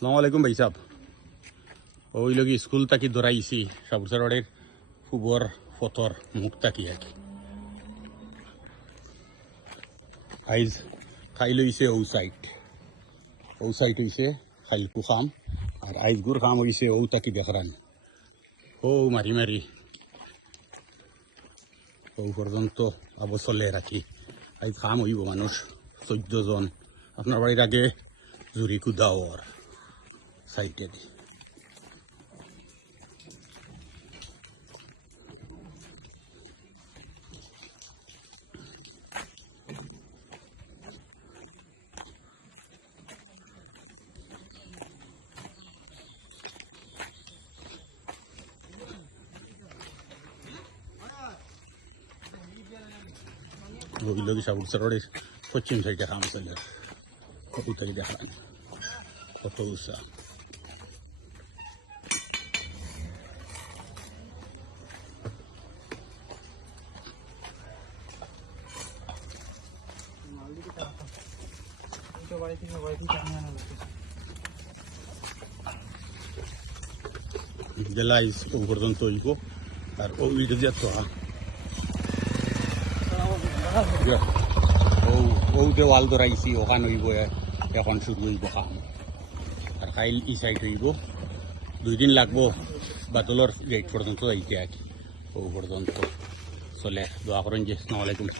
আসসালামু আলাইকুম ভাই সাহেব। ওই লগে স্কুল তাকি ধরাইছি সাবুরসারবাড়ির ফুবর ফতর মুখ তাকি আর কি আইজ খাই লইছে ও সাইট হইছে খাইলকু খাম আর আইজ গুর খাম হইছে ও তাকি বেখরান ও মারি মারি ও পর্যন্ত আবো চলে রাখি আইজ খাম হইব মানুষ 14 জন আপনার বাড়ির আগে জুরি কুদাওর সাইটে দি ওইগুলো কি সাবুরসার রোডের পশ্চিম সাইডে খাম চলে কত থেকে দেখান কত উৎসাহ জেলাইজ ও পর্যন্ত হইব আর ওইটা দিয়ে তো ও দেওয়াল ধরাইছি ওখান হইব এখন শুরু হইব খাম আর খাইল ই সাইড হইব 2 দিন লাগবো বাদলর গেট পর্যন্ত যাইতে আর কি ও পর্যন্ত চলে দোয়া করেন যে আসসালামু আলাইকুম।